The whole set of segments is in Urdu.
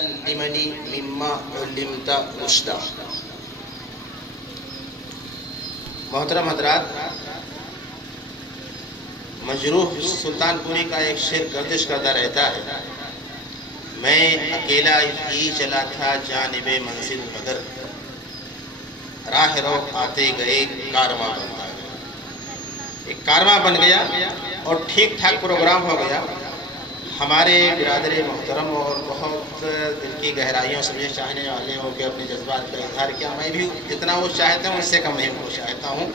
علمنی مما علمت رشدا۔ محترم حضرات، مجروح سلطان پوری کا ایک شعر گردش کرتا رہتا ہے، میں اکیلا ہی چلا تھا جانب منزل مگر، راہ رو آتے گئے کارواں بن گیا۔ ایک کارواں بن گیا اور ٹھیک ٹھاک پروگرام ہو گیا۔ ہمارے برادر محترم اور بہت دل کی گہرائیوں سے مجھے چاہنے والے ہوں کہ اپنے جذبات کا اظہار کیا، میں بھی جتنا وہ چاہتا ہوں اس سے کم نہیں وہ چاہتا ہوں۔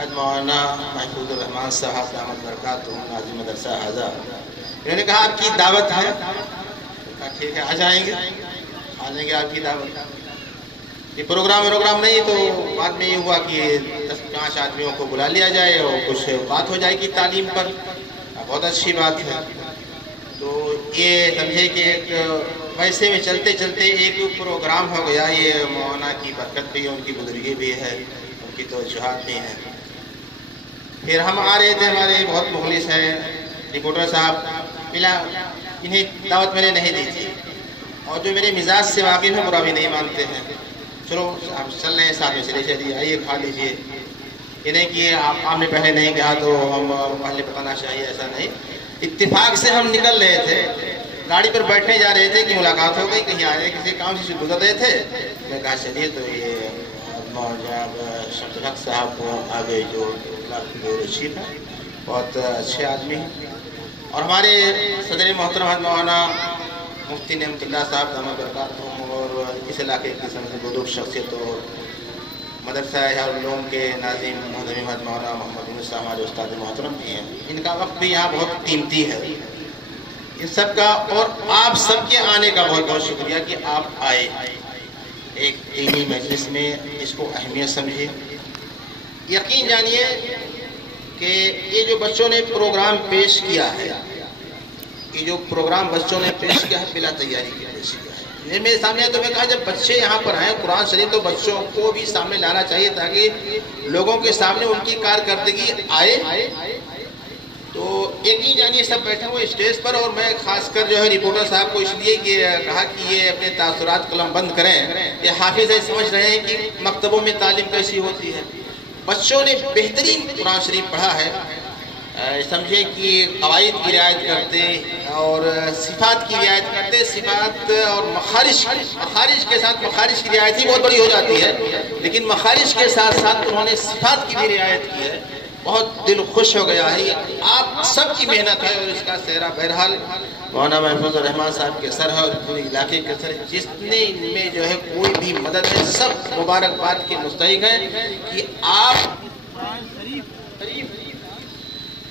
آج مولانا محفوظ الرحمان صاحب دامت برکاتہ ناظم مدرسہ حاضہ، انہوں نے کہا آپ کی دعوت ہے، کہا ٹھیک ہے آ جائیں گے آپ کی دعوت۔ یہ پروگرام نہیں تو بعد میں یہ ہوا کہ 10-5 آدمیوں کو بلا لیا جائے اور کچھ بات ہو جائے گی تعلیم پر، بہت اچھی بات ہے۔ تو یہ سمجھے کہ ایک ویسے میں چلتے چلتے ایک پروگرام ہو گیا۔ یہ مولانا کی برکت بھی ہے، ان کی بزرگی بھی ہے، ان کی توجہات بھی ہیں۔ پھر ہم آ رہے تھے، ہمارے بہت مخلص ہیں رپورٹر صاحب، ملا انہیں دعوت میں نے نہیں دی تھی، اور جو میرے مزاج سے واقف ہیں برا بھی نہیں مانتے ہیں، چلو آپ چل رہے ہیں ساتھ میں چلے چلیے، آئیے کھا لیجیے۔ یہ نہیں کہ آپ نے پہلے نہیں کہا تو ہم پہلے بتانا چاہیے، ایسا نہیں۔ اتفاق سے ہم نکل رہے تھے، گاڑی پر بیٹھنے جا رہے تھے کہ ملاقات ہو گئی، کہیں آئے کسی کام سے گزر رہے تھے، میں کہا چلیے تو یہ مولانا شمس الحق صاحب آگے جو چیف ہیں، بہت اچھے آدمی ہیں، اور ہمارے صدر محترم مولانا مفتی نعمت اللہ صاحب دامت برکاتہم، اور اس علاقے کی سمجھ بزرگ شخصیت اور مدرسہ علوم کے ناظم محترم مولانا محمد یونس صاحب ہمارے استاد محترم بھی ہیں۔ ان کا وقت بھی یہاں بہت قیمتی ہے، ان سب کا اور آپ سب کے آنے کا بہت بہت شکریہ کہ آپ آئے ایک دینی مجلس میں، اس کو اہمیت سمجھے۔ یقین جانیے کہ یہ جو بچوں نے پروگرام پیش کیا ہے، یہ جو پروگرام بچوں نے پیش کیا ہے بلا تیاری کے پیش کیا ہے۔ میرے سامنے تو میں کہا جب بچے یہاں پر آئیں قرآن شریف تو بچوں کو بھی سامنے لانا چاہیے تاکہ لوگوں کے سامنے ان کی کارکردگی آئے۔ تو یقین جانیے سب بیٹھے ہوئے اسٹیج پر، اور میں خاص کر جو ہے رپورٹر صاحب کو اس لیے کہا کہ یہ اپنے تاثرات قلم بند کریں، یہ حافظ ہے سمجھ رہے ہیں کہ مکتبوں میں تعلیم کیسی ہوتی ہے۔ بچوں نے بہترین قرآن شریف پڑھا ہے، سمجھے کہ قواعد کی رعایت کرتے اور صفات کی رعایت کرتے، صفات اور مخارج کے ساتھ مخارج کی رعایت ہی بہت بڑی ہو جاتی ہے، لیکن مخارج کے ساتھ ساتھ انہوں نے صفات کی بھی رعایت کی ہے۔ بہت دل خوش ہو گیا ہے، یہ آپ سب کی محنت ہے اور اس کا سہرا بہرحال مولانا محفوظ الرحمان صاحب کے سر ہے اور پورے علاقے کے سر، جس نے ان میں جو ہے کوئی بھی مدد ہے سب مبارکباد کے مستحق ہیں کہ آپ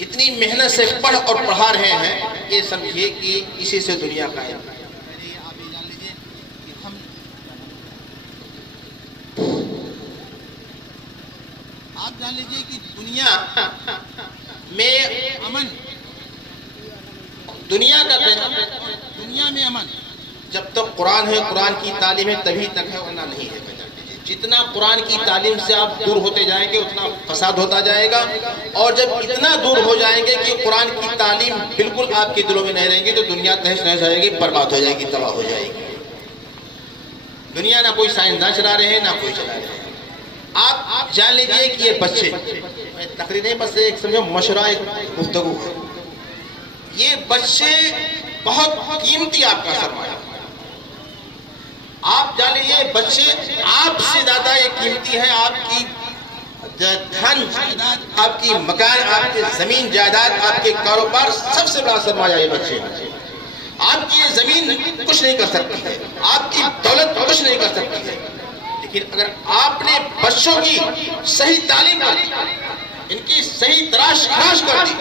اتنی محنت سے پڑھ اور پڑھا رہے ہیں۔ یہ سمجھیے کہ اسی سے دنیا قائم ہے۔ آپ جان لیجئے کہ دنیا میں امن، دنیا کا دنیا میں امن جب تک قرآن ہے، قرآن کی تعلیم ہے تبھی تک ہے، ورنہ نہیں ہے۔ جتنا قرآن کی تعلیم سے آپ دور ہوتے جائیں گے اتنا فساد ہوتا جائے گا، اور جب اتنا دور ہو جائیں گے کہ قرآن کی تعلیم بالکل آپ کے دلوں میں نہیں رہیں گی تو دنیا تہس نہس ہو جائے گی، برباد ہو جائے گی، تباہ ہو جائے گی۔ دنیا نہ کوئی سائنسداں چلا رہے ہیں نہ کوئی چلا رہے ہیں۔ آپ جان لیجئے کہ یہ بچے، تقریر نہیں بس ایک سمجھو مشورہ، ایک گفتگو ہے، یہ بچے بہت قیمتی آپ کا سرمایہ۔ آپ جان لیجئے بچے آپ سے زیادہ یہ قیمتی ہے، آپ کی دھن، آپ کی مکان، آپ کی زمین جائیداد، آپ کے کاروبار، سب سے بڑا سرمایہ یہ بچے ہیں۔ آپ کی یہ زمین کچھ نہیں کر سکتی ہے، آپ کی دولت کچھ نہیں کر سکتی ہے، لیکن اگر آپ نے بچوں کی صحیح تعلیم کر دی، ان کی صحیح تراش کر دی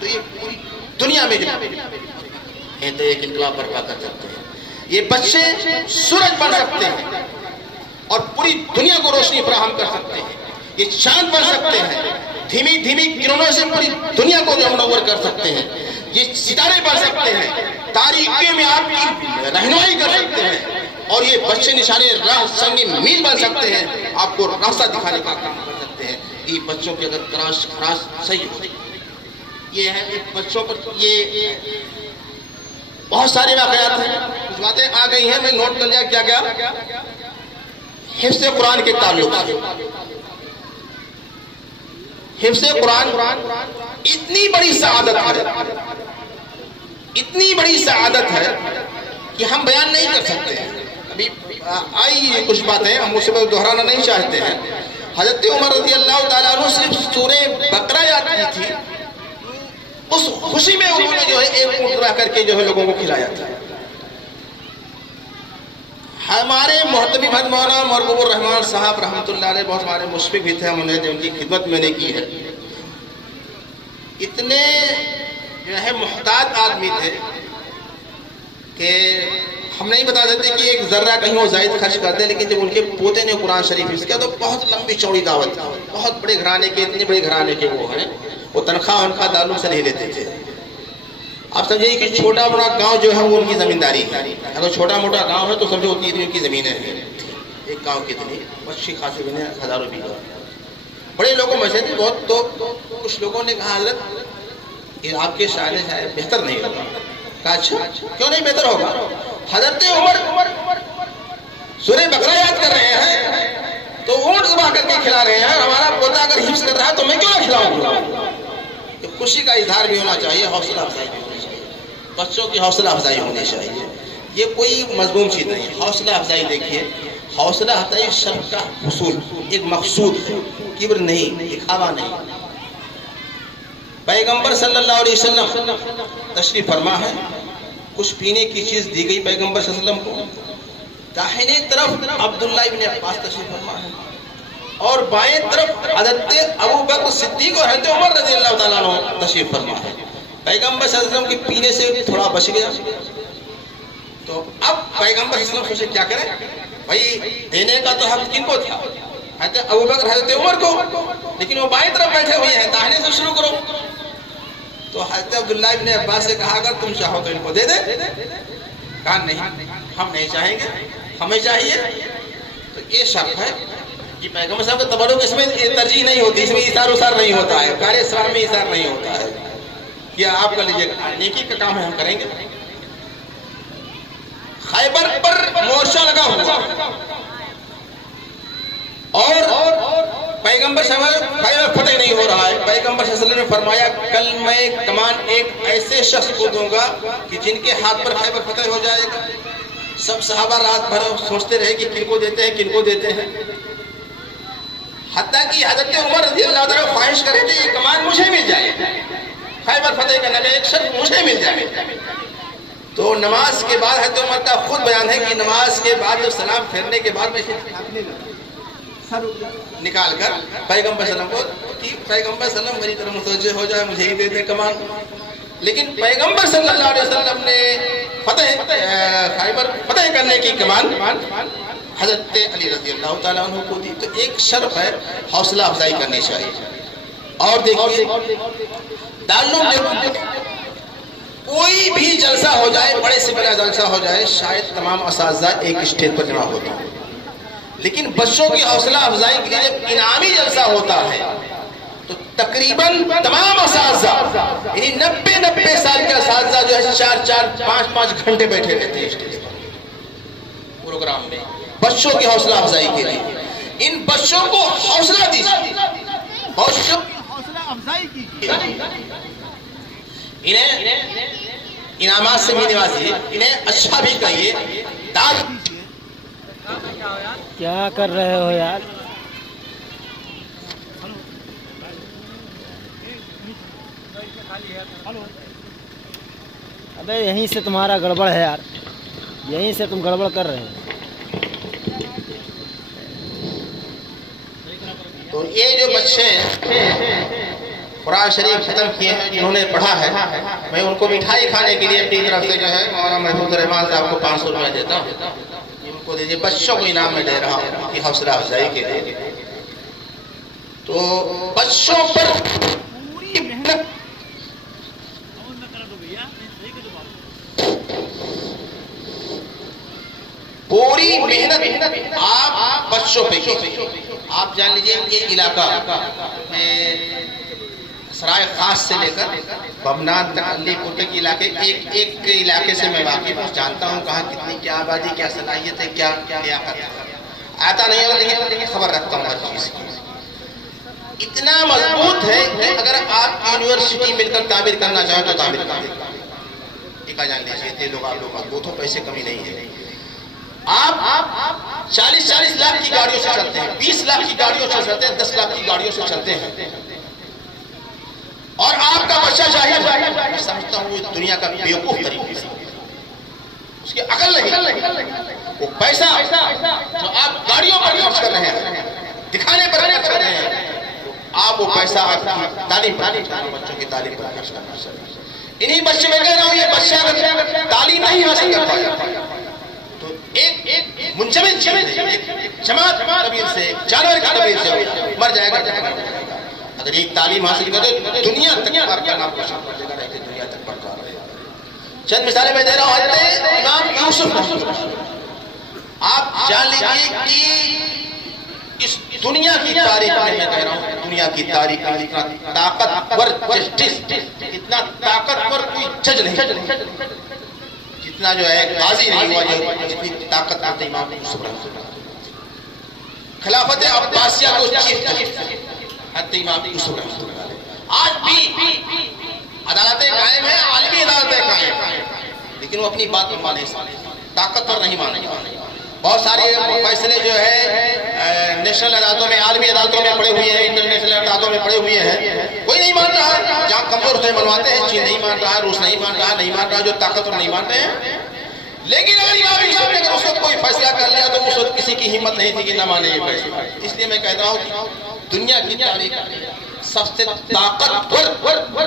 تو یہ پوری دنیا میں جو ہے تو ایک انقلاب برپا کر سکتے ہیں۔ یہ بچے سورج بن سکتے ہیں اور پوری دنیا کو روشنی فراہم کر سکتے ہیں، یہ چاند بن سکتے ہیں، دھیمی دھیمی کرنوں سے پوری دنیا کو منور کر سکتے ہیں، یہ ستارے بن سکتے ہیں، تاریکی میں آپ کی رہنمائی کر سکتے ہیں، اور یہ بچے نشانے راہ سنگ میل بن سکتے ہیں، آپ کو راستہ دکھانے کا کام کر سکتے ہیں۔ یہ بچوں کے اگر تراش خراش صحیح ہو، یہ ہے بچوں پر یہ بہت سارے واقعات ہیں۔ کچھ باتیں آ گئی ہیں، میں نوٹ کر لیا کیا کیا. حفظ قرآن کے تعلق سے. حفظ قرآن اتنی بڑی سعادت ہے، اتنی بڑی سعادت ہے کہ ہم بیان نہیں کر سکتے ہیں. ابھی آئی کچھ باتیں ہم اسے دہرانا نہیں چاہتے ہیں. حضرت عمر رضی اللہ تعالیٰ عنہ صرف سورہ بقرہ یاد کی تھی، اس خوشی میں انہوں نے جو ہے ایک اونٹ رہ کر کے جو ہے لوگوں کو کھلایا تھا. ہمارے محتمی بھائی مولانا مرغوب الرحمان صاحب رحمۃ اللہ علیہ بہت ہمارے مشفق بھی تھے، انہوں نے ان کی خدمت میں نے کی ہے. اتنے جو ہے محتاط آدمی تھے کہ ہم نہیں بتا سکتے کہ ایک ذرہ کہیں وہ زائد خرچ کرتے، لیکن جب ان کے پوتے نے قرآن شریف حفظ کیا تو بہت لمبی چوڑی دعوت تھی. بہت بڑے گھرانے کے، اتنے بڑے گھرانے کے وہ ہیں، وہ تنخواہ دارالعلوم سے نہیں لیتے تھے. آپ سمجھیں کہ چھوٹا موٹا گاؤں جو ہے وہ ان کی زمینداری ہے. اگر چھوٹا موٹا گاؤں ہے تو سمجھو اتنی ان کی زمینیں ہیں. ایک گاؤں کی اتنی اچھی خاصی زمینیں، ہزاروں بیگھہ. بڑے لوگوں میں سے تھے بہت. تو کچھ لوگوں نے کہا حضرت کہ آپ کے شاعر بہتر نہیں ہوگا. کہا اچھا کیوں نہیں بہتر ہوگا؟ حضرت عمر سورہ بقرہ یاد کر رہے ہیں تو اونٹ ذبح کر کے کھلا رہے ہیں، ہمارا پوتا اگر حفظ کر رہا ہے تو میں کیوں نہ کھلاؤں گا؟ خوشی کا اظہار بھی ہونا چاہیے، حوصلہ افزائی بھی ہونی چاہیے. بچوں کی حوصلہ افزائی ہونی چاہیے. یہ کوئی مضمون چیز نہیں. حوصلہ افزائی دیکھیے، حوصلہ افزائی شرف کا حصول ایک مقصود ہے، کبر نہیں، دکھاوا نہیں. پیغمبر صلی اللہ علیہ وسلم تشریف فرما ہے، کچھ پینے کی چیز دی گئی پیغمبر صلی اللہ علیہ وسلم کو. داہنے طرف عبداللہ ابن عباس تشریف فرما ہے اور بائیں طرف حضرت ابو بکر صدیق اور حضرت عمر رضی اللہ تعالیٰ عنہ تشریف فرما ہے. پیغمبر صلی اللہ علیہ وسلم کے پینے سے تھوڑا بچ گیا تو اب پیغمبر صلی اللہ علیہ وسلم سوچے کیا کریں. بھائی دینے کا تو حق کن کو تھا؟ حضرت ابو بکر حضرت عمر کو، لیکن وہ بائیں طرف بیٹھے ہوئے ہیں، داہنے سے شروع کرو. تو حضرت عبداللہ ابن عباس سے کہا اگر تم چاہو تو ان کو دے دے. کہا نہیں، ہم نہیں چاہیں گے، ہمیں چاہیے. تو یہ شرط ہے کہ پیغمبر صاحب کا تبرک اس میں ترجیح نہیں ہوتی، اس میں ایثار وثار نہیں ہوتا ہے، کار اسلام میں ایثار نہیں ہوتا ہے. کیا آپ کر لیجیے گا، نیکی کا کام ہے، ہم کریں گے. خیبر پر مورچہ لگا ہوا اور پیغمبر صلی اللہ علیہ وسلم خیبر فتح نہیں ہو رہا ہے. پیغمبر صلی اللہ علیہ وسلم نے فرمایا کل میں کمان ایک ایسے شخص کو دوں گا کہ جن کے ہاتھ پر خیبر فتح ہو جائے گا. سب صحابہ رات بھر سوچتے رہے کہ کن کو دیتے ہیں، کن کو دیتے ہیں. حتیٰ کہ حضرت عمر رضی اللہ تعالیٰ خواہش کرے کہ یہ کمان مجھے مل جائے، خیبر فتح کرنے کا ایک شخص مجھے مل جائے. تو نماز کے بعد حضرت عمر کا خود بیان ہے کہ نماز کے بعد جب سلام پھیرنے کے بعد میں سر نکال کر پیغمبر صلی اللہ علیہ وسلم کو کہ پیغمبر صلی اللہ علیہ وسلم میری طرف متوجہ ہو جائے، مجھے ہی دے دے کمان. لیکن پیغمبر صلی اللہ علیہ وسلم نے خیبر فتح کرنے کی کمان حضرت علی رضی اللہ تعالیٰ عنہ کو دی. تو ایک شرف ہے، حوصلہ افزائی کرنی چاہیے. اور دیکھیے دارالعلوم کوئی بھی جلسہ ہو جائے، بڑے سے بڑا جلسہ ہو جائے، شاید تمام اساتذہ ایک اسٹیج پر جمع ہوتے ہیں، لیکن بچوں کی حوصلہ افزائی کے لیے جب انعامی جلسہ ہوتا ہے تو تقریباً تمام اساتذہ یعنی 90 سال کے اساتذہ جو ہے 4-5 گھنٹے بیٹھے رہتے ہیں اسٹیج پر پروگرام میں بچوں کی حوصلہ افزائی کے لیے. ان بچوں کو حوصلہ دیجیے، بچوں کی حوصلہ افزائی کیجیے، انہیں انعامات سے بھی نوازیے، انہیں اچھا بھی کہیے، داد دیجیے. کیا کر رہے ہو یار؟ ابے یہیں سے تمہارا گڑبڑ ہے یار، یہیں سے تم گڑبڑ کر رہے ہو. تو یہ جو بچے قرآن شریف ختم کیے ہیں، جنہوں نے پڑھا ہے، میں ان کو مٹھائی کھانے کے لیے اپنی طرف سے جو ہے مولانا محفوظ الرحمان صاحب کو 500 روپے دیتا ہوں. ان کو دیجیے، بچوں کو انعام میں دے رہا ہوں ان کی حوصلہ افزائی کے لیے. تو بچوں پر پوری محنت آپ بچوں پہ کیجیے. آپ جان لیجیے یہ علاقہ میں سرائے خاص سے لے کر بمنان تک علی پور تک علاقے ایک علاقے سے میں واقف ہوں، جانتا ہوں کہاں کتنی کیا آبادی، کیا صلاحیت ہے، کیا لیاقت ہے. آتا نہیں ہوگا لیکن خبر رکھتا ہوں ہر چیز کی. اتنا مضبوط ہے کہ اگر آپ یونیورسٹی مل کر تعمیر کرنا چاہیں تو تعمیر کر دیں. ٹھیکا جان لیجیے لوگ آپ لوگ مضبوط ہو، پیسے کمی نہیں ہے. آپ 40 لاکھ کی گاڑیوں سے چلتے ہیں، 20 لاکھ کی گاڑیوں سے چلتے ہیں، 10 لاکھ کی گاڑیوں سے چلتے ہیں، اور آپ کا بچہ چاہیے. میں سمجھتا ہوں وہ دنیا کا بیوقوف طریقے سے، اس کی عقل نہیں. وہ پیسہ جو آپ گاڑیوں پر خرچ کر رہے ہیں، دکھانے پر خرچ کر رہے ہیں، آپ وہ پیسہ تعلیم پر، بچوں کی تعلیم پر خرچ کرنا چاہیے. انہی بچے میں کہہ رہا ہوں، یہ بچہ اگر تعلیم نہیں حاصل کر پایا تو ایک منجمد جماعت قبیل سے، جانور کی قبیل سے مر جائے گا. اگر ایک تعلیم حاصل کرے تو دنیا تک آپ کا نام روشن کر دے گا، رہتے دنیا تک پڑھ جا رہے ہیں. چند مثالیں میں دے رہا ہوں. حضرت امام یوسف، آپ جان لیجیے کہ اس دنیا کی تاریخ میں، میں کہہ رہا ہوں دنیا کی تاریخ میں اتنا طاقتور جسٹس، اتنا طاقتور کوئی جج نہیں، جتنا جو ہے قاضی نہیں ہوا جو جتنی طاقت آتے امام یوسف رحمۃ اللہ. خلافت عباسیہ کو چیف جسٹس حضرت امام یوسف رحمۃ اللہ. آج بھی عدالتیں قائم ہیں، عالمی عدالتیں قائم ہیں، لیکن وہ اپنی بات نہیں مانے، طاقتور نہیں مانے. بہت سارے فیصلے جو ہے نیشنل عدالتوں میں، عالمی عدالتوں میں پڑے ہوئے ہیں، انٹرنیشنل عدالتوں میں پڑے ہوئے ہیں، کوئی نہیں مان رہا. جہاں کمزور ہوتے منواتے ہیں، چین نہیں مان رہا، روس نہیں مان رہا، جو طاقتور نہیں مانتے ہیں. لیکن اگر امام یوسف نے اس وقت کوئی فیصلہ کر لیا تو اس وقت کسی کی ہمت نہیں تھی کہ نہ مانے یہ فیصلہ. اس لیے میں کہتا ہوں کہ دنیا کی تاریخ سب سے طاقتور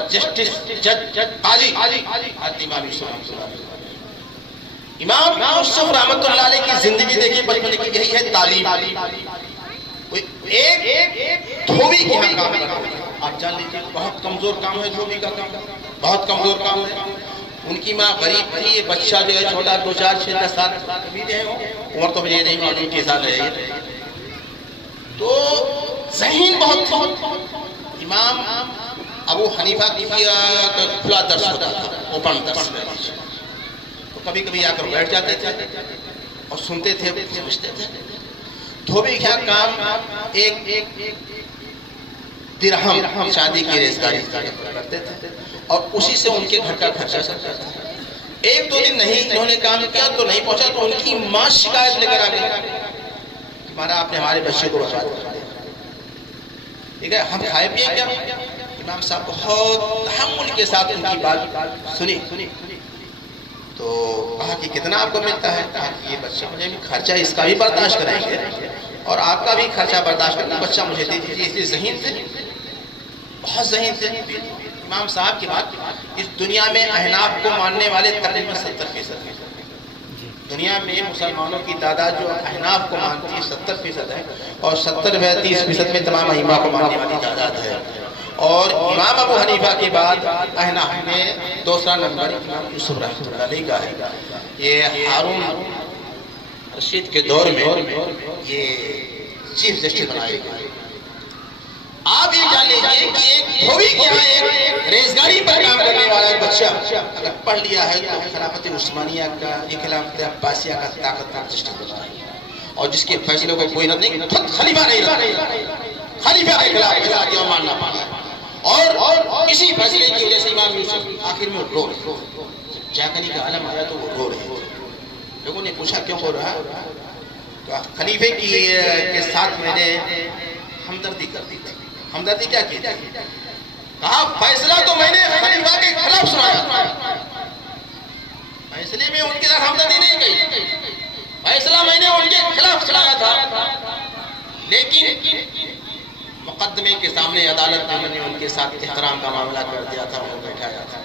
جسٹس، جج، قاضی حضرت امام یوسف. امام یوسف رحمۃ اللہ علیہ کی زندگی دیکھیے، بچپن کی یہی ہے تعلیم. ایک دھوبی کی کام کرتے ہیں، آپ جان لیجیے بہت کمزور کام ہے دھوبی کا کام، بہت کمزور کام ہے. ان کی ماں غریب تھی، یہ بچہ جو ہے چھوٹا 2 4 6 10 سال عمر تو مجھے نہیں معلوم کس سال ہے، تو ذہین بہت تھا. امام ابو حنیفہ کی کھلا درس ہوتا تھا، اوپن درس. تو کبھی کبھی آ کر بیٹھ جاتے تھے اور سنتے تھے، سمجھتے تھے. دھوبی کا کام ایک درہم شادی کی ریزگاری کرتے تھے اور اسی سے ان کے گھر کا خرچہ چلتا تھا. 1-2 دن نہیں انہوں نے کام کیا تو نہیں پہنچا تو ان کی ماں شکایت لے کر آ گئی، ہمارا آپ نے ہمارے بچے کو برباد کر دیا. ٹھیک ہے، ہم کھائے پیے کیا؟ امام صاحب بہت تحمل کے ساتھ ان کی بات سنی تو کہا کہ کتنا آپ کو ملتا ہے؟ کہا کہ یہ بچہ مجھے بھی خرچہ اس کا بھی برداشت کریں گے اور آپ کا بھی خرچہ برداشت کرنا، بچہ مجھے دے دیجیے. اس لیے ذہین تھے، بہت ذہین تھے. امام صاحب کی بات، اس دنیا میں احناف کو ماننے والے تقریباً 70% ہیں. دنیا میں مسلمانوں کی تعداد جو احناف کو مانتی ہے 70% ہے، اور 70-30% میں تمام ائمہ کو ماننے والی تعداد ہے. اور امام ابو حنیفہ کے بعد احناف میں دوسرا نمبر امام یوسف رحمۃ اللہ علیہ کا ہے. یہ ہارون رشید کے دور میں یہ چیف جسٹس بنائے گئے. آپ یہ جان لیجیے کہ ایک دھوبی کے یہاں ایک ریزگاری پر کام کرنے والا ایک بچہ اگر پڑھ لیا ہے تو خلافت عثمانیہ کا، یہ خلافت عباسیہ کا طاقتور جسٹس بنا ہے، اور جس کے فیصلوں کو کوئی رد نہیں، خود خلیفہ نہیں رہا، خلیفہ کے خلاف فیصلہ کیا ماننا پڑا. اور اسی فیصلے کی وجہ سے امام یوسف آخر میں رو رہے، جاگنی کا عالم آیا تو وہ رو رہے. لوگوں نے پوچھا کیوں ہو رہا؟ تو خلیفے کے ساتھ میں نے ہمدردی کر دی تھی. ہمدردی کیا کی تھی؟ کہا فیصلہ تو میں نے خلیفہ کے خلاف سنایا تھا، فیصلے میں ان کے ساتھ ہمدردی نہیں کی، فیصلہ میں نے ان کے خلاف سنایا تھا، لیکن مقدمے کے سامنے عدالت نے ان کے ساتھ احترام کا معاملہ کر دیا تھا، وہ بیٹھایا تھا.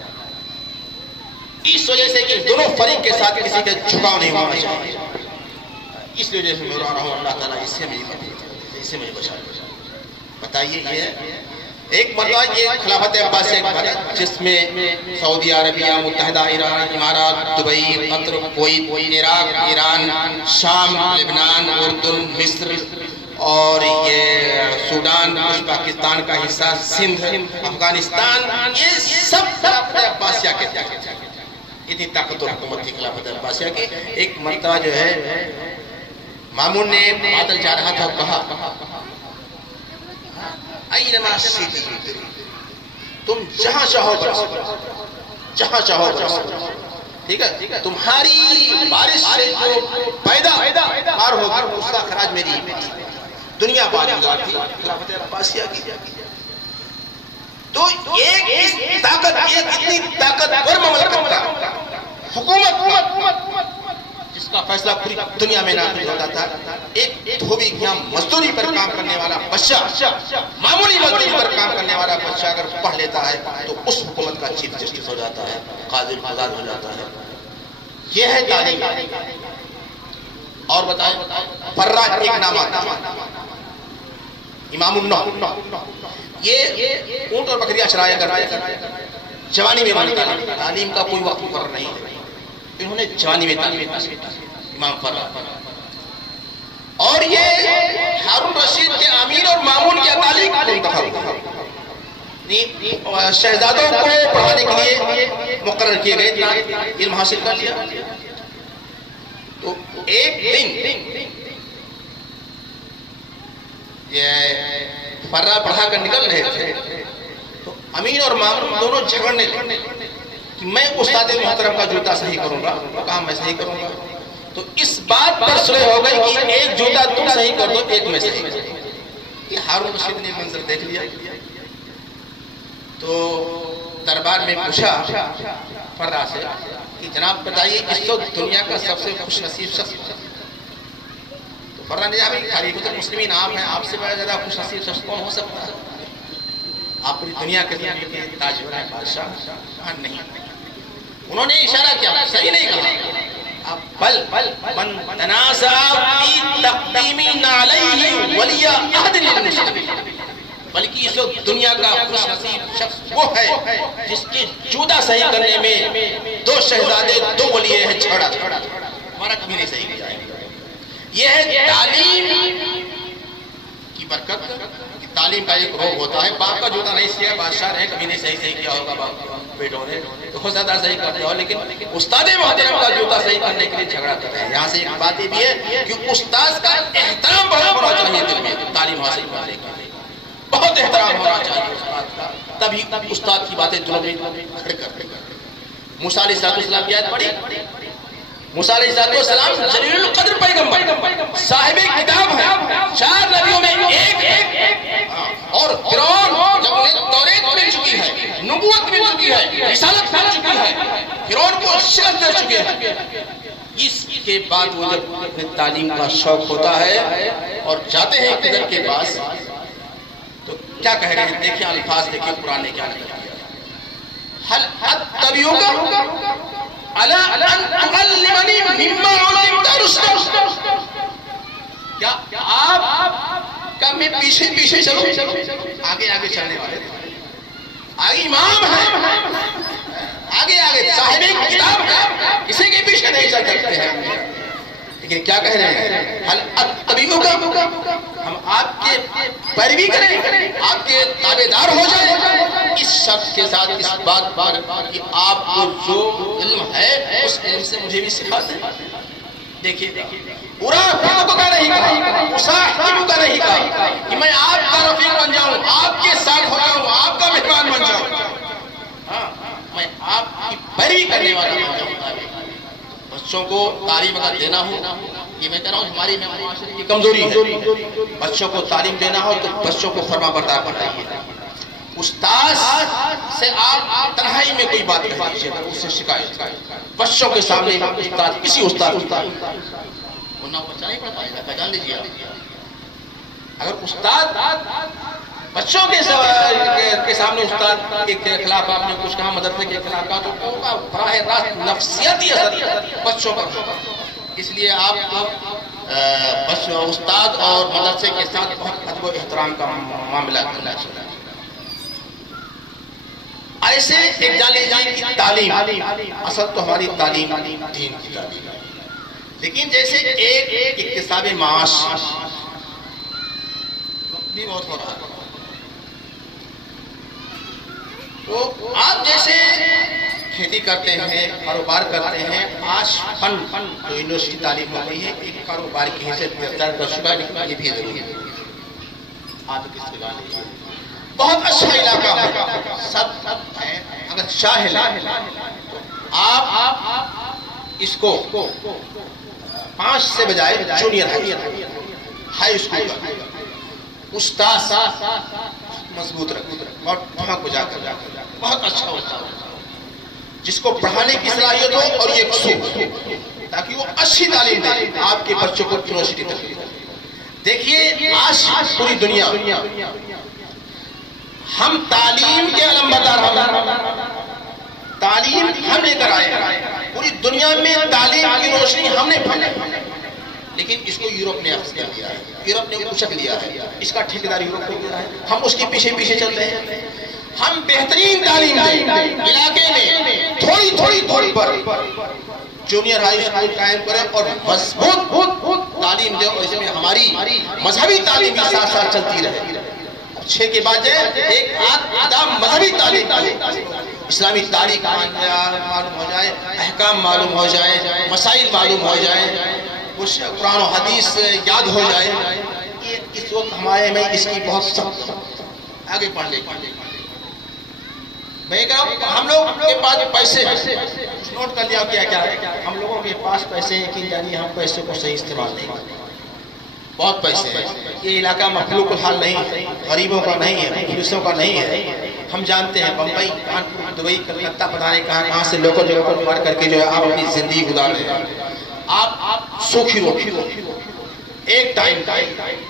اس وجہ سے کہ دونوں فریق کے ساتھ کسی کا جھکاؤ نہیں ہونا چاہیے. اس لیے جیسے میں رہا ہوں اللہ تعالیٰ اس سے مجھے بچا. بتائیے یہ ایک مرتبہ یہ خلافت عباسیہ جس میں سعودی عربیہ، متحدہ عرب امارات، دبئی، قطر، کویت، عراق، ایران، شام، لبنان، اردن، مصر اور یہ سوڈان پاکستان کا حصہ، سندھ، افغانستان، یہ سب خلافت عباسیہ کے تھے. اتنی طاقتور حکومت تھی خلافت عباسیہ کی. ایک مرتبہ جو ہے مامون نے بادل جا رہا تھا، کہا اینما شئت تم جہاں چاہو برسو، جہاں چاہو برسو. ٹھیک ہے، تمہاری بارش سے جو پیدا مار ہوگی اس کا خراج میری دنیا بادگار تھی خلافت عباسیہ کی. تو ایک اس طاقت، ایک اتنی طاقتور مملکت کا حکومت جس کا فیصلہ پوری دنیا میں نافذ ہوتا تھا، ایک دھوبی کی یہاں مزدوری پر کام کرنے والا بچہ، معمولی مزدوری پر کام کرنے والا بچہ اگر پڑھ لیتا ہے تو اس حکومت کا چیف جسٹس ہو جاتا ہے، قاضی آزاد ہو جاتا ہے. یہ ہے تعلیم. اور بتائیں، فرہ ایک نام آتا ہے، امام النوح. یہ اونٹ اور بکریاں چرایا کرتے تھے. جوانی میں تعلیم کا کوئی وقت مقرر نہیں ہے، انہوں نے جوانی میں تعلیم حاصل کی. امام فرہ. اور یہ ہارون رشید کے امیر اور مامون کی تعلیم منتخب شہزادوں کو پڑھانے کے لیے مقرر کیے گئے، علم حاصل کر لیا. تو ایک دن یہ فرہ پڑھا کر نکل رہے تھے تو امین اور مامون دونوں جھگڑنے لگے کہ میں استاد محترم کا جوتا صحیح کروں گا. وہ کہا میں صحیح کروں گا. تو اس بات پر صلح ہو گئی کہ ایک جوتا تم صحیح کر دو، ایک میں صحیح کر دو. یہ ہارون رشید نے منظر دیکھ لیا تو دربار میں پوچھا فرہ سے کہ جناب بتائیے اس وقت دنیا کا سب سے خوش نصیب شخص. تو فرہ نے کہا خلیفۃ المسلمین آپ ہیں، آپ سے بڑا زیادہ خوش نصیب شخص کون ہو سکتا ہے؟ آپ پوری دنیا کے تاجور ہیں، بادشاہ نہیں. انہوں نے اشارہ کیا، صحیح نہیں کہا، بل من تنازع فی تقدیم علیہ ولی عہد للمسلمین، بلکہ اس وقت دنیا کا خوش نصیب شخص وہ ہے جس کے جوتا صحیح کرنے میں دو شہزادے، دو ولی ہیں چھوڑا. ہمارا کبھی نہیں صحیح کیا. یہ ہے تعلیم کی برکت. تعلیم کا ایک روگ ہوتا ہے، باپ کا جوتا نہیں سیا، بادشاہ نے کبھی نہیں صحیح کیا ہوگا، باپ بیٹوں نے تو ہو زیادہ صحیح کرتے ہو، لیکن استاد محترم کا جوتا صحیح کرنے کے لیے جھگڑا کر رہے ہیں. یہاں سے ایک بات یہ بھی ہے کہ استاد کا احترام بہت ہونا چاہیے دل میں تعلیم حاصل کرنے کے لیے. بہت احترام ہونا چاہیے استاد کا، تبھی استاد کی باتیں دلوں میں گھر کر. موسیٰ علیہ السلام کی آیت پڑھی. موسیٰ علیہ السلام جلیل القدر پیغمبر، صاحب کتاب ہیں، 4 نبیوں میں ایک. اور فرعون جب انہیں توریت مل چکی ہے، نبوت مل چکی ہے، رسالت مل چکی ہے، فرعون کو شکست دے چکے ہیں. اس کے بعد وہ جب تعلیم کا شوق ہوتا ہے اور جاتے ہیں قدر کے پاس تو کیا کہہ رہے ہیں؟ دیکھیں الفاظ، دیکھیں قرآن نے کیا کہا. حل اتبعک علی ان تعلمنی مما علمت رشدا. کیا آپ کا میں پیچھے پیچھے چلوں؟ آگے آگے چلنے والے آگے امام ہیں، آگے آگے صاحب کتاب ہیں، کسی کے پیچھے نہیں چل سکتے ہیں. لیکن کیا کہہ رہے ہیں؟ حل اتبعک، ہم آپ کے پیروی کریں، آپ کے تابعدار ہو جائیں، اس شخص کے ساتھ اس بات پر کہ آپ کو جو علم ہے اس علم سے مجھے بھی سکھا دیں. دیکھیے پورا فقہ کا نہیں کہا، مصاحب کا نہیں کہا کہ میں آپ کا رفیق بن جاؤں، آپ کے ساتھ ہو جاؤں، آپ کا مہمان بن جاؤں، میں آپ کی پیروی کرنے والا بن جاؤں. بچوں کو تعلیم اگر دینا ہو، یہ میں کہہ رہا ہوں ہماری معاشرے کی کمزوری ہے، بچوں کو تعلیم دینا ہو تو بچوں کو فرما بردار بنائیے. استاد سے آپ تنہائی میں کوئی بات نہیں کیجیے، اس سے شکایت بچوں کے سامنے. استاد کسی استاد ورنہ بچہ نہیں پڑھ پائے گا، پہچان لیجیے. اگر استاد بچوں کے سامنے استاد کے خلاف آپ نے کچھ کہا، مدرسے کے خلاف کہا، تو براہ راست نفسیاتی اثر بچوں پر. اس لیے آپ استاد اور مدرسے کے ساتھ بہت ادب و احترام کا معاملہ کرنا چاہیے. ایسے ایک جان لیجیے کہ تعلیم اصل تو ہماری تعلیم دین کی تعلیم ہے، لیکن جیسے ایک اکتساب معاش بھی بہت ہو رہا ہے. تو آپ جیسے کھیتی کرتے ہیں، کاروبار کرتے ہیں، آج فن جو یونیورسٹی تعلیم ہو گئی ہے ایک کاروبار کی حیثیت میں اختیار کر چکا ہے، لیکن یہ بھی ضروری ہے. آپ کس کے لیے بہت اچھا علاقہ ہے، سب ہیں، اگر چاہے تو آپ اس کو 5 سے بجائے جونیئر ہائی اسکول کا استاد مضبوط رکھ وہاں کو جا کر بہت اچھا ہوتا ہے، جس کو پڑھانے کی صلاحیت ہو اور یہ قصور تاکہ وہ اچھی تعلیم دے آپ کے بچوں کو یونیورسٹی تک. دیکھیے آج پوری دنیا ہم تعلیم کے علمبردار ہیں، تعلیم ہم لے کر آئے، پوری دنیا میں تعلیم کی روشنی ہم نے پھیلائی، لیکن اس کو یورپ نے اخذ کر لیا ہے، یورپ نے اچک لیا ہے، اس کا ٹھیکیدار یورپ کو دیا ہے، ہم اس کے پیچھے پیچھے چل رہے ہیں. ہم بہترین تعلیم دیں، علاقے میں تھوڑی دور پر جونیئر ہائی اسکول قائم کریں اور مضبوط تعلیم دیں، اور اس میں ہماری مذہبی تعلیم بھی ساتھ ساتھ چلتی رہے. 6 کے بعد ایک آدھا مذہبی تعلیم، اسلامی تاریخ معلوم ہو جائے، احکام معلوم ہو جائے، مسائل معلوم ہو جائے، کچھ قرآن و حدیث یاد ہو جائے. یہ اس وقت ہمارے میں اس کی بہت سخت آگے پڑھ لے. میں کہہ رہا ہوں ہم لوگ کے پاس پیسے نوٹ کر لیا کیا ہے، ہم لوگوں کے پاس پیسے ہیں کہ یعنی ہم پیسے کو صحیح استعمال نہیں کرتے. بہت پیسے ہیں، یہ علاقہ مخلوق الحال نہیں، غریبوں کا نہیں ہے، پولیسوں کا نہیں ہے. ہم جانتے ہیں بمبئی، کانپور، دبئی، کلکتہ، پتہ نہیں کہاں سے لوکل پار کر کے جو ہے آپ اپنی زندگی گزار رہے ہیں. آپ سوکھی روکھی ایک ٹائم،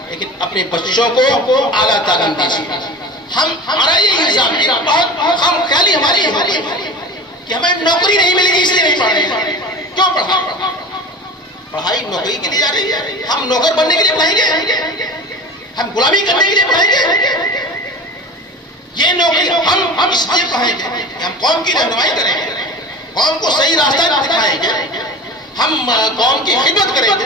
لیکن اپنے بچوں کو اعلیٰ تعلیم دیجیے. ہمارا یہ الزام ہے، ہم خیالی ہماری ہوتی ہے کہ ہمیں نوکری نہیں ملے گی اس لیے نہیں پڑھ رہے. کیوں پڑھا؟ پڑھائی نوکری کے لیے جا رہی ہے. ہم نوکر بننے کے لیے پڑھائیں گے؟ ہم غلامی کرنے کے لیے پڑھائیں گے؟ یہ نوکری ہم اس لیے پڑھائیں گے کہ ہم قوم کی رہنمائی کریں گے، قوم کو صحیح راستہ دکھائیں گے، ہم قوم کی خدمت کریں گے.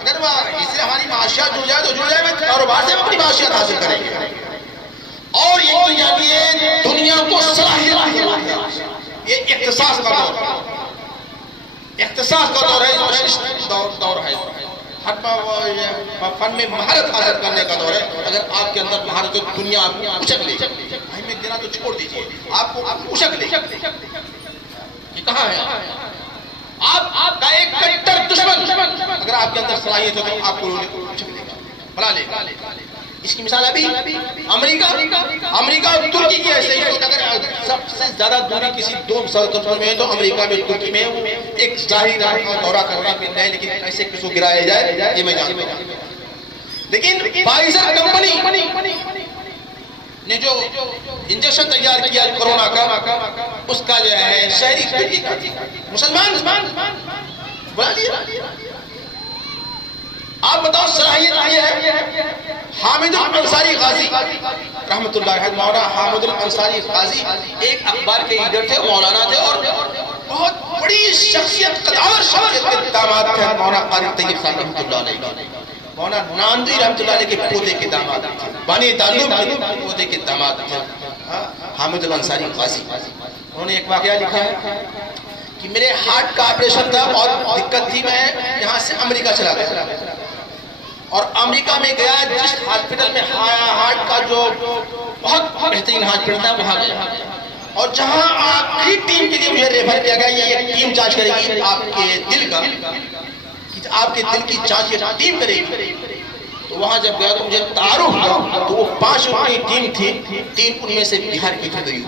اگر اس سے ہماری معاشیات جڑ جائے تو جڑ جائے، کاروبار سے ہم اپنی معاشیات حاصل کریں گے. اور یہ جانیے دنیا کو صلاحیت، یہ اختصاص کا دور ہے، اختصاص کا دور ہے، دور ہے، فن میں مہارت حاصل کرنے کا دور ہے. اگر آپ کے اندر مہارت ہے دنیا آپ کو اچک لے. بھائی میں دینا تو چھوڑ دیجیے، آپ کو اچک لے. یہ کہاں ہے؟ آپ کا ایک کٹر دشمن اگر آپ کے اندر صلاحیت ہے تو آپ کو اچک لے گا، بلا لے گا. اس کی مثال ابھی امریکہ اور ترکی کی ایسے ہی. اگر سب سے زیادہ دوری کسی 2 مسلسل میں ہے تو امریکہ میں ترکی میں ایک ظاہری دورہ کرنا پھرنا ہے، لیکن کیسے کس کو گرایا جائے یہ میں جانتا ہوں. لیکن فائزر کمپنی نے جو انجیکشن تیار کیا کورونا کا، اس کا جو ہے شہری ترکی کا مسلمان بنا دیا. آپ بتاؤ صلاحیت یہ ہے. حامد الانصاری غازی رحمت اللہ علیہ، مولانا حامد الانصاری غازی ایک اخبار کے ایڈیٹر تھے، مولانا تھے، اور بہت بڑی شخصیت، قدامت شخصیت کے داماد تھے. مولانا قاری طیب صاحب رحمت اللہ علیہ، مولانا ناندوی رحمت اللہ علیہ کے پوتے کے داماد تھے، بانی تعلق کے پوتے کے داماد تھے حامد الانصاری غازی. انہوں نے ایک واقعہ لکھا ہے کہ میرے ہارٹ کا آپریشن تھا اور دقت تھی، میں یہاں سے امریکہ چلا گیا اور امریکہ میں گیا، جس ہاسپٹل میں ہارٹ کا جو بہت بہترین ہاسپٹل تھا وہاں گیا، اور جہاں آخری ٹیم کے لیے مجھے ریفر کیا گیا، یہ ٹیم جانچ کرے گی آپ کے دل کا، آپ کے دل کی جانچ یہ ٹیم کرے گی. تو وہاں جب گیا تو مجھے تعارف ہوا تو وہ 5 رکنی ٹیم تھی، 3 ان میں سے بہار کی تھی.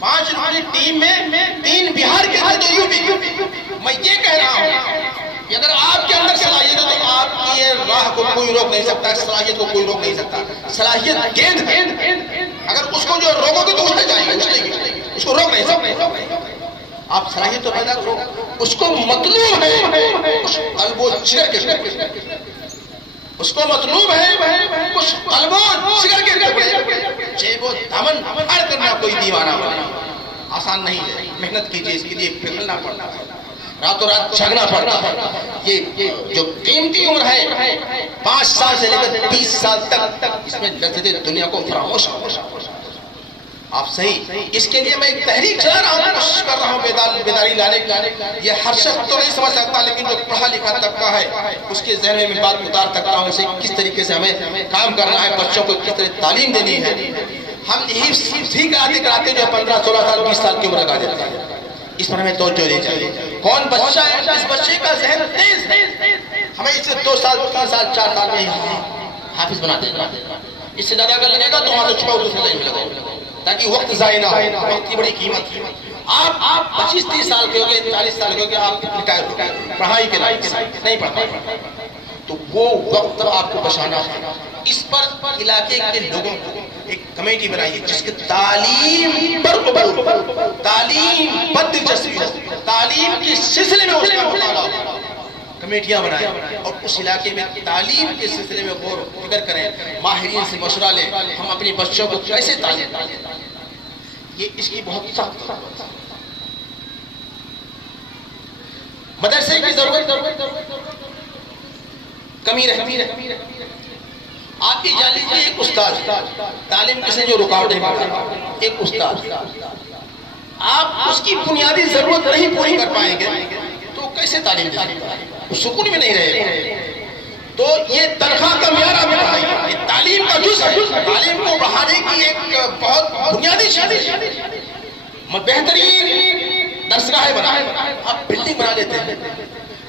5 رکنی ٹیم میں 3 بہار کے تھے، 2 یوپی. میں یہ کہہ رہا ہوں کہ اگر آپ کے اندر صلاحیت ہے تو آپ کی راہ کو کوئی روک نہیں سکتا، صلاحیت کو کوئی روک نہیں سکتا. صلاحیت گیند ہے، اگر اس کو جو روکو گے تو اچھل جائے گا، اس کو روک نہیں سکتے. آپ صلاحیت تو پیدا کرو، اس کو مطلوب ہے اس قلب و جگر کے ٹکڑے، اس کو مطلوب ہے اس قلب و جگر کے ٹکڑے. جیب و دامن پھاڑ کرنا کوئی دیوانہ بنا آسان نہیں ہے، محنت کیجیے، اس کے لیے پگھلنا پڑتا ہے. راتوں رات جھگنا پڑتا ہے. یہ جو قیمتی عمر ہے 5 سال سے لے کر 20 سال تک، اس میں لذت دنیا کو فراموش آپ صحیح. اس کے لیے میں ایک تحریک چلا رہا ہوں، کوشش کر رہا ہوں بیداری لانے کی. یہ ہر شخص تو نہیں سمجھ سکتا، لیکن جو پڑھا لکھا طبقہ ہے اس کے ذہن میں بات اتار سکتا ہوں، اسے کس طریقے سے ہمیں کام کرنا ہے، بچوں کو کس طرح تعلیم دینی ہے. ہم یہی کراتے کراتے جو 15 16 سال 20 سال کی عمر لگا دیتے ہیں. اس پر ہمیں توجہ دینی چاہیے. کون بچہ ہے اس بچے کا ذہن تیز ہے، ہمیں اس سے 2 سال 3 سال 4 سال میں حافظ بنا دینا. اس سے زیادہ اگر لگے گا تو وہاں سے چھوڑ دوسرے ٹائم میں لگاؤ تاکہ وقت ضائع نہ ہو. وقت کی بڑی قیمت ہے. آپ 25 30 سال کے ہو گئے، 40 سال کے ہو گئے، آپ ریٹائر ہو گئے، پڑھائی کے لائق نہیں پڑھ پائے، تو وہ وقت آپ کو بچانا ہے. اس پر علاقے کے لوگوں کو ایک کمیٹی بنائیے جس کے تعلیم پر تعلیم پر دلچسپی ہو، تعلیم کے سلسلے میں اس کا مطالعہ ہو. کمیٹیاں بنائیں اور اس علاقے میں تعلیم کے سلسلے میں غور و فکر کریں، ماہرین سے مشورہ لیں، ہم اپنے بچوں کو کیسے تعلیم دیں. یہ اس کی بہت سخت ضرورت ہے. مدرسے کی ضرورت کمی رہتی ہے. آپ کی جان لیجیے ایک استاد تعلیم کے سے جو رکاوٹیں ایک استاد، آپ اس کی بنیادی ضرورت نہیں پوری کر پائیں گے تو کیسے تعلیم دے سکتا ہے؟ سکون میں نہیں رہے گا. تو یہ تنخواہ کا معیار آپ بڑھائیے، یہ تعلیم کا جز ہے. تعلیم کو بڑھانے کی ایک بہت بنیادی چیز ہے. بہترین درسگاہیں بنائیں. آپ بلڈنگ بنا لیتے ہیں،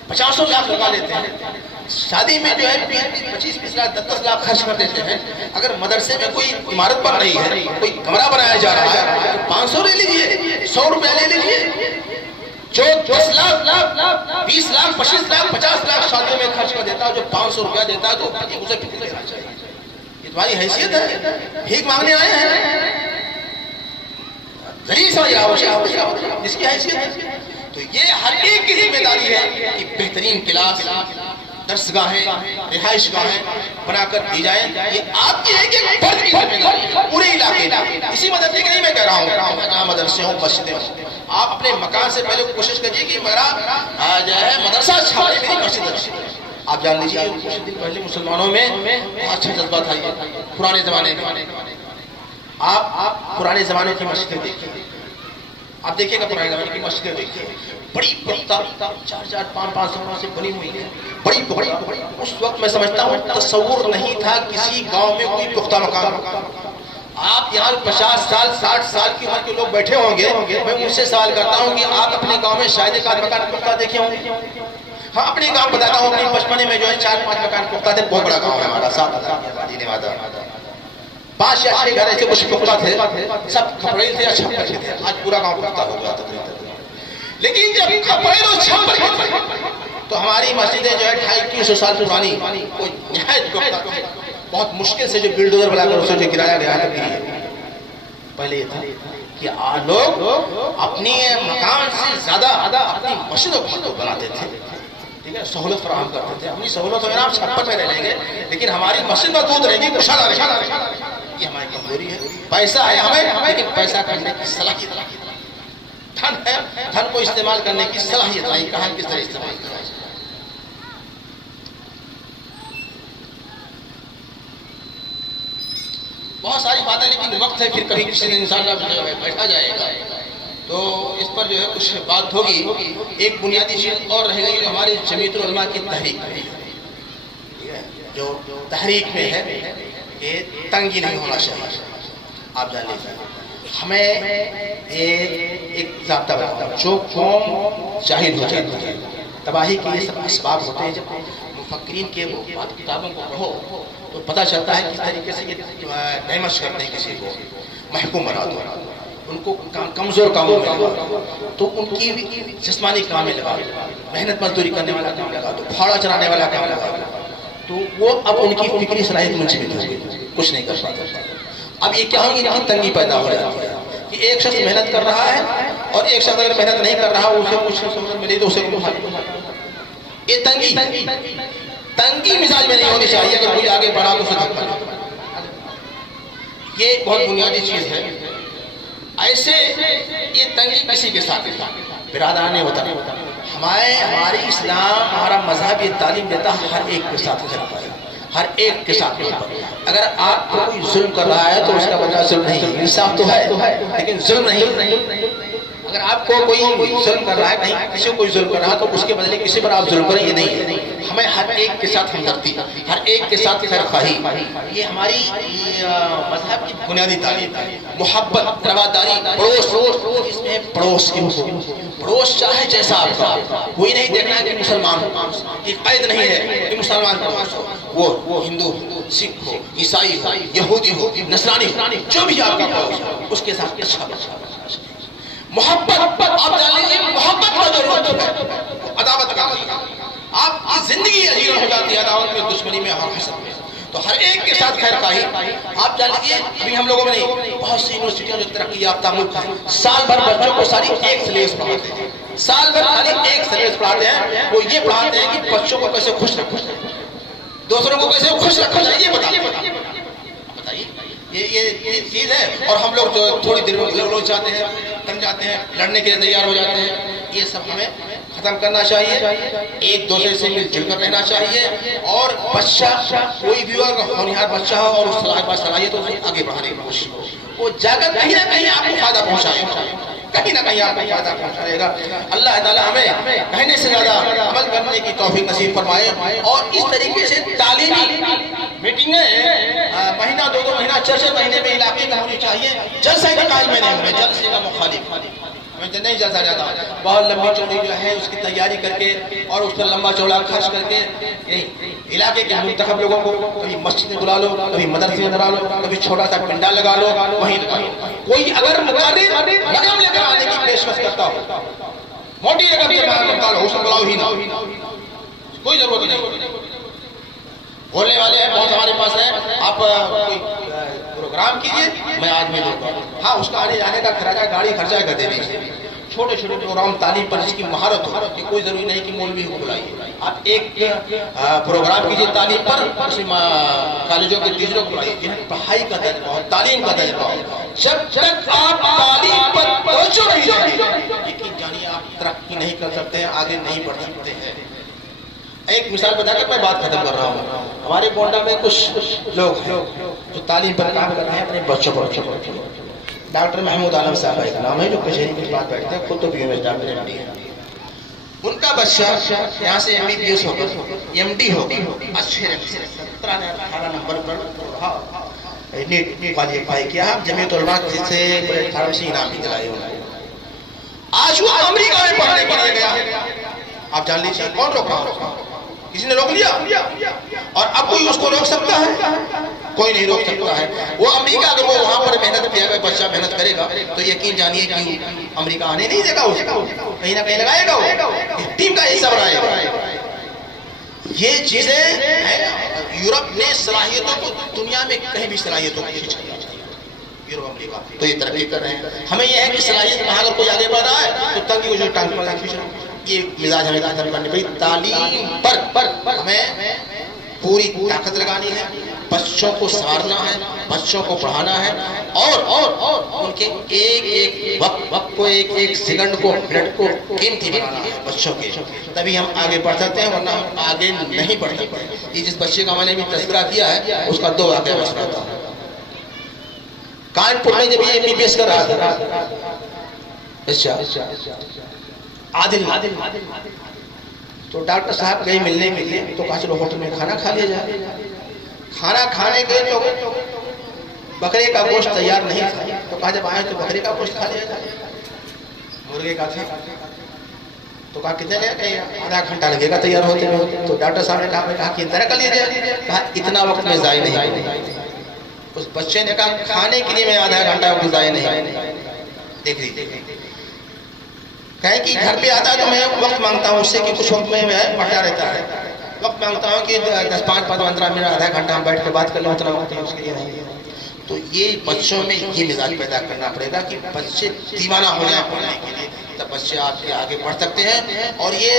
50 لاکھ لگا لیتے ہیں، شادی میں جو ہے 25 لاکھ 10 لاکھ خرچ کر دیتے ہیں. اگر مدرسے میں کوئی عمارت بن رہی ہے، کوئی کمرہ بنایا جا رہا ہے، 500 لے لیجیے، 100 روپیہ لے لیجیے. جو 10 لاکھ 20 لاکھ 25 لاکھ 50 لاکھ شادیوں میں خرچ کر دیتا ہے، جو 500 روپیہ دیتا ہے تو اسے فکر لینا چاہیے. یہ تمہاری حیثیت ہے، بھیک مانگنے آئے ہیں، ذلیل سمجھ جس کی حیثیت ہے. تو یہ ہر ایک کی ذمہ داری ہے کہ بہترین کلاس، درسگاہیں، رہائش گاہیں بنا کر دی جائیں. یہ آپ کی ایک فرد کی ذمہ داری ہے پورے علاقے میں. اسی مدرسے کے نہیں میں کہہ رہا ہوں، مدرسے ہوں مسجدیں ہوں. آپ اپنے مکان سے پہلے کوشش کریے کہ میرا جو ہے مدرسہ چھاپے میری مسجد اچھی. آپ جان لیجیے کچھ دن پہلے مسلمانوں میں بہت اچھا جذبہ تھا. یہ پرانے زمانے میں آپ پرانے زمانے کی مسجدیں دیکھیے، آپ دیکھیے گا پرانے زمانے کی مسجدیں دیکھیے، بڑی پختہ 4 5 سالوں سے بنی ہوئی ہے، بڑی. اس وقت میں سمجھتا ہوں تصور نہیں تھا کسی گاؤں میں کوئی پختہ مکان. آپ یہاں 50 سال 60 سال کی عمر کے لوگ بیٹھے ہوں گے، میں ان سے سوال کرتا ہوں کہ آپ اپنے گاؤں میں شاید ایک آدھ مکان پختہ دیکھے ہوں گے؟ ہاں اپنے گاؤں بتاتا ہوں، اپنے بچپنے میں جو ہے 4 5 مکان پختہ تھے. بہت بڑا گاؤں ہے ہمارا، 7,000 کی آبادی نوادہ. 5 یا 6 گھر ایسے کچھ پختہ تھے، سب کھپڑے تھے یا چھپر تھے. آج پورا گاؤں پختہ ہو گیا تقریباً. لیکن جب کھپڑے اور چھپر تو ہماری مسجدیں جو ہے 250 سال پرانی، کوئی نہایت پختہ، بہت مشکل سے جو بلڈوزر بنا کر اسے جو گرایا گیا ہے. پہلے یہ تھا کہ لوگ اپنی مکان سے زیادہ اپنی مسجدوں کو بناتے تھے، ٹھیک ہے، سہولت فراہم کرتے تھے. اپنی سہولت وغیرہ ہم چھپر میں رہ لیں گے لیکن ہماری مسجد محدود رہے گی، کشادہ رہے گی. یہ ہماری کمزوری ہے. پیسہ ہے ہمیں، لیکن پیسہ کرنے کی صلاحیت نہیں. دھن ہے، دھن کو استعمال کرنے کی صلاحیت نہیں. کہاں کس طرح استعمال کرنا ہے. بہت ساری باتیں، لیکن وقت ہے، پھر کبھی کسی دن انشاءاللہ بیٹھا جائے گا تو اس پر جو ہے کچھ بات ہوگی. ایک بنیادی چیز اور رہ گئی جو ہماری جمعیت العلماء کی تحریک ہے، جو تحریک میں ہے کہ تنگی نہیں ہونا چاہیے. آپ جان لیجیے ہمیں ایک ضابطہ بناتا ہے، جو قوم جاہل ہو جاتی ہے، تباہی کے یہ سب اسباب ہوتے ہیں. جب مفکرین کے وہ بات کتابوں کو پڑھو تو پتہ چلتا ہے کس طریقے سے یہ ڈیمش کرتے ہیں، کسی کو محکوم بنا دو، ان کو کمزور کاموں میں لگا دو، تو ان کی جسمانی کام میں لگا دو، محنت مزدوری کرنے والا کام لگا دو، پھاڑا چلانے والا کام لگا دو، تو وہ اب ان کی فکری صلاحیت منجمد ہو گئی، کچھ نہیں کر پاتا. اب یہ کیا ہوگی، ان کی تنگی پیدا ہو جاتی ہے کہ ایک شخص محنت کر رہا ہے اور ایک شخص اگر محنت نہیں کر رہا اسے کچھ سہولت ملی تو اسے یہ تنگی مزاج میں نہیں ہونی چاہیے. اگر کوئی آگے بڑھا تو اسے دھکا دے. یہ بہت بنیادی چیز ہے. ایسے یہ تنگی کسی کے ساتھ برادران نے ہوتا ہماری اسلام ہمارا مذہب یہ تعلیم دیتا ہے ہر ایک کے ساتھ خیر خواہی، ہر ایک کے ساتھ محبت۔ اگر آپ کو کوئی ظلم کر رہا ہے تو اس کا بدلہ ظلم نہیں، انصاف تو ہے لیکن ظلم نہیں۔ اگر آپ کو کوئی ظلم کر رہا ہے، کہیں کسی کو کوئی ظلم کر رہا ہے تو اس کے بدلے کسی پر آپ ظلم کریں، یہ نہیں ہے۔ ہمیں ہر ایک کے ساتھ ہمدردی، ہر ایک کے ساتھ خیر خواہی، یہ ہماری مذہب کی بنیادی تعلیم ہے۔ محبت، رواداری، پڑوس، اس میں پڑوس کی حقوق، پڑوس چاہے جیسا آپ کا، کوئی نہیں دیکھنا ہے کہ مسلمان ہو، ایک قید نہیں ہے کہ مسلمان پڑوس ہو، وہ ہندو ہو، سکھ ہو، عیسائی ہو، یہودی ہو، نصرانی ہو، جو بھی آپ کا پڑوس ہو اس کے ساتھ اچھا بچہ۔ محبت، آپ جان لیجیے محبت کا جو رخ ہے عداوت کا نہیں، آپ کی زندگی عجیب ہو جاتی ہے عداوت میں، دشمنی میں اور حسد میں۔ تو ہر ایک کے ساتھ خیر خواہی۔ آپ جان لیجیے ابھی ہم لوگوں میں نہیں، بہت سی یونیورسٹیاں جو ترقی یافتہ ملک ہیں سال بھر بچوں کو ساری ایک سلیبس پڑھاتے ہیں، سال بھر خالی ایک سلیبس پڑھاتے ہیں، وہ یہ پڑھاتے ہیں کہ بچوں کو کیسے خوش رکھا جائے، دوسروں کو کیسے خوش رکھا جائے، یہ بتائیے یہ چیز ہے۔ اور ہم لوگ جو تھوڑی دیر میں لوگ چاہتے ہیں، تن جاتے ہیں، لڑنے کے لیے تیار ہو جاتے ہیں، یہ سب ہمیں ختم کرنا چاہیے، ایک دوسرے سے مل جل کر رہنا چاہیے۔ اور بچہ کوئی بھی ہونہار بچہ ہو اور اس صلاحیت تو آگے بڑھانے کی کوشش ہو، وہ جا کر کہیں نہ کہیں آپ کو فائدہ پہنچائے گا، کہیں نہ کہیں آپ کو فائدہ پہنچائے گا۔ اللہ تعالیٰ ہمیں کہنے سے زیادہ عمل کرنے کی توفیق نصیب فرمائے۔ اور اس طریقے سے تعلیمی میٹنگیں مہینہ دو مہینہ 6 مہینے میں علاقے کا ہونی چاہیے۔ جلسے کا قائل میں نہیں، جلسے کا مخالف ہمیں نہیں جلسہ جاتا، بہت لمبی چوڑی جو ہے اس کی تیاری کر کے اور اس پر لمبا چوڑا خرچ کر کے نہیں، علاقے کے منتخب لوگوں کو کبھی مسجد میں بلا لو، کبھی مدرسے میں بلا لو، کبھی چھوٹا سا پنڈال لگا لو، وہیں لگا لو۔ کوئی اگر مقرر رقم لے کر آنے کی پیشکش کرتا ہو، موٹی رقم سے نکال ہو، اس کو بلاؤ ہی نہ، کوئی ضرورت نہیں۔ بولنے والے ہیں بہت ہمارے پاس ہیں، آپ کوئی پروگرام کیجئے میں آدمی دوں گا، ہاں اس کا آنے جانے کا خرچہ گاڑی خرچہ کر دے دیجیے۔ چھوٹے چھوٹے پروگرام تعلیم پر جس کی مہارت ہو، کہ کوئی ضروری نہیں کہ مولوی کو بلائیے، آپ ایک پروگرام کیجئے تعلیم پر، اس میں کالجوں کے ٹیچروں کو بلائیے جنہیں پڑھائی کا تجربہ ہو، تعلیم کا تجربہ ہو۔ جب تک آپ تعلیم پر توجہ نہیں دیں گے، یقین جانیے آپ ترقی نہیں کر سکتے ہیں، آگے نہیں بڑھ سکتے ہیں۔ ایک مثال بتا کر میں بات ختم کر رہا ہوں۔ ہمارے گونڈا میں کچھ لوگ ہیں جو تعلیم پر کام کر رہے ہیں اپنے بچوں کو۔ ڈاکٹر محمود عالم صاحب کا نام ہے جو کچہری کے پاس بیٹھتے ہیں، خود تو B M S doctor M D ہے۔ ان کا بچہ یہاں سے ایم بی بی ایس ہو گیا، ایم ڈی ہو گیا، اچھے 17-18 نمبر پر نیٹ کوالیفائی کیا، جمعیت علماء سے 18 انعام بھی دلائے انہوں نے۔ آج وہ امریکہ میں پڑھنے کے لیے گیا، آپ جان لیجیے کون روک رہا؟ کسی نے روک لیا؟ اور اب کوئی اس کو روک سکتا ہے؟ کوئی نہیں روک سکتا ہے۔ وہ امریکہ اگر وہ وہاں پر محنت کیا گا، بچہ محنت کرے گا تو یقین جانیے کہ امریکہ آنے نہیں دے گا، اس کو کہیں نہ کہیں لگائے گا، وہ ٹیم کا حصہ بنائے گا۔ یہ چیزیں یورپ نے صلاحیتوں کو دنیا میں کہیں بھی صلاحیتوں کو کھینچ لیا، یورپ امریکہ تو یہ ترقی کر رہے ہیں۔ ہمیں یہ ہے کہ صلاحیت کہاں اگر کوئی آگے بڑھ رہا ہے تو تنگی وجہ ٹانگ پر کھینچ رہا ہے، یہ مزاج ہمیں ختم کرنی پڑی۔ تعلیم پر ہمیں پوری طاقت لگانی ہے، بچوں کو سنوارنا ہے، بچوں کو پڑھانا ہے، اور ان کے ایک ایک وقت کو، ایک ایک سیکنڈ کو، منٹ کو قیمتی بنانا ہے بچوں کے، تبھی ہم آگے بڑھ سکتے ہیں، ورنہ ہم آگے نہیں بڑھ سکتے۔ یہ جس بچے کا میں نے بھی تذکرہ کیا ہے اس کا 2 واقعہ میں سناتا ہوں۔ کانپور میں جب یہ ایم بی بی ایس کر رہا تھا، عادل تو ڈاکٹر صاحب گئے ملنے کے لیے، تو کہا چلو ہوٹل میں کھانا کھا لیا جائے۔ کھانا کھانے گئے تو بکرے کا گوشت تیار نہیں تھا، تو کہا جب آئے تو بکرے کا گوشت کھا لیا جائے، مرغے کا تھا۔ تو کہا کتنے لگے گا؟ آدھا گھنٹہ لگے گا تیار ہوتے ہوئے۔ تو ڈاکٹر صاحب نے کہا کہ طرح کر لیا جائے، کہا اتنا وقت میں ضائع نہیں۔ اس بچے نے کہا کھانے کے لیے میں آدھا گھنٹہ وقت ضائع نہیں۔ دیکھ لیجیے، کہیں کہ گھر پہ آتا ہے تو میں وقت مانگتا ہوں اس سے کہ کچھ وقت میں پڑھتا رہتا ہے، وقت مانگتا ہوں کہ 10-5-15 منٹ آدھا گھنٹہ ہم بیٹھ کے بات کر لیں، اتنا وقت اس کے لیے نہیں ہے۔ تو یہ بچوں میں یہ مزاج پیدا کرنا پڑے گا کہ بچے دیوانہ ہو جائیں پڑھنے کے لیے، تب بچے آپ کے آگے بڑھ سکتے ہیں. اور یہ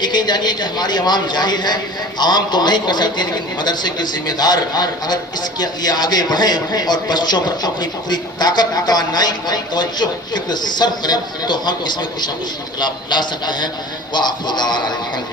یقین جانیے کہ ہماری عوام جاہل ہے, عوام تو نہیں کر سکتی, لیکن مدرسے کے ذمہ دار اگر اس کے لیے آگے بڑھیں اور بچوں پر اپنی پوری طاقت, توانائی, توجہ, فکر صرف کریں تو ہم اس میں کچھ نہ کچھ انقلاب لا سکتے ہیں. وآخر دعوانا الحمدللہ.